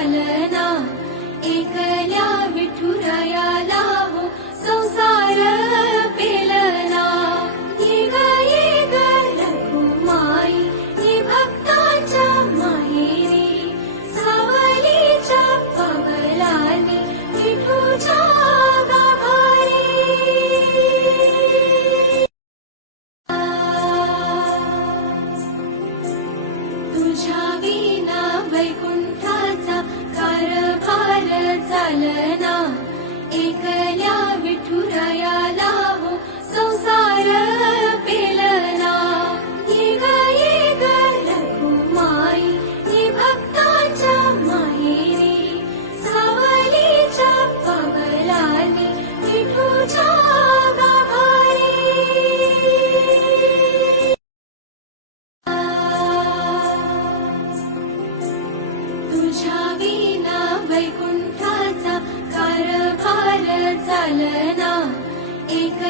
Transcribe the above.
चालना, एकल्या विठुरायाला हो संसार पेलना। ये ग रघुमाई ये भक्ताच्या माहेरी, सावलीच्या पवलानी विठूच्या गाभारी। तुझ्या विना वैकुंठाचा कारभार चालना, एकल्या विठुरायाला हो संसार पेलना। ये ग रघुमाई ये भक्ताच्या माहेरी, सावलीच्या पवलानी विठूच्या गाभारी। तुझ्या विना वैकुंठाचा कारभार चालना, एक